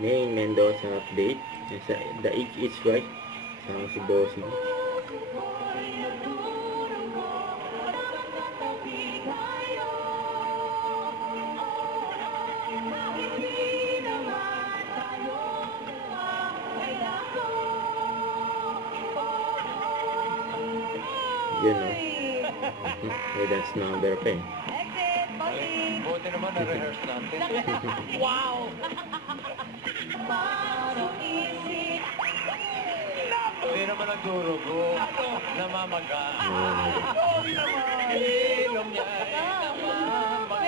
May Mendoza update. The age is right. Sama si Bossing. Yun o. May dance number pa eh. Buti naman na-rehearse natin. Wow! Hindi naman nagdurugo. Namamaga. Ilong niya ay namamaga.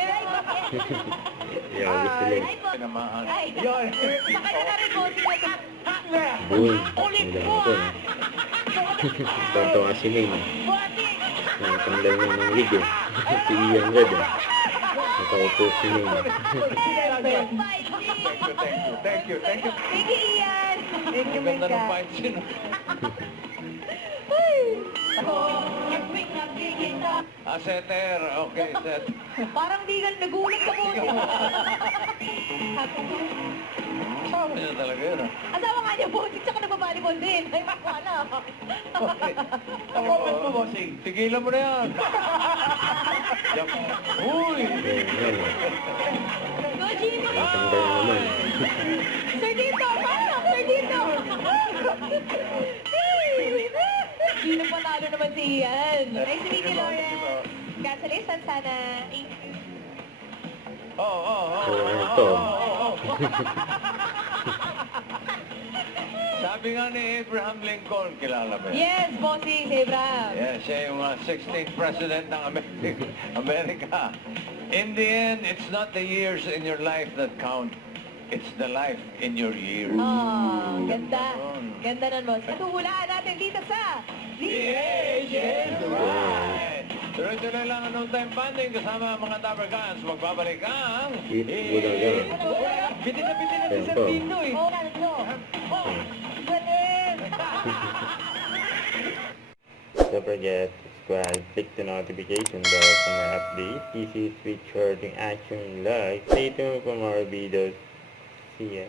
Yeah, gusto lang. Tinamaan. Yun! Baka na na rin po siya. Boom. Ulit Wala po! ako eh. Tonto nga si Maine. Nakatanggal na ng league eh. Si Ian Red eh. Nakaupo si Maine. Thank you. Thank you, Ian! Thank you, Ganda ng Mika. fight scene. Setter. Okay, set. Parang di ka nagulat ka po. Sabi niya talaga yun. Asawa nga niya, bossing, tsaka nagbabalibol din. Ay, wala. Comment mo, bossing. Tigilan mo na yan. Uy! Yan eh. Go, Jimmy! Nakatanggal na naman. Sir Dito! Parang! Sir Dito! Hindi na panalo naman si Ian. Nice to meet you, Lauren. Congratulations, sana. Thank you. So, ano to? Sabi nga ni Abraham Lincoln, kilala mo yan? Yes, bossing, si Abraham. Yeah, siya yung 16th president ng Amerika. In the end, it's not the years in your life that count. It's the life in your years. Oh, ganda. Ganda nun, boss. At huhulaan natin dito sa Tuloy-tuloy lang ang no-time banding kasama ang mga Dapper Cats. Magbabalik ang... Bitin na si Sir Tito eh. Oh, ano? Oh, galing! Don't forget to subscribe, click the notification bell for more updates. This is Switch Shorting Action Live. Stay tuned for more videos. See ya.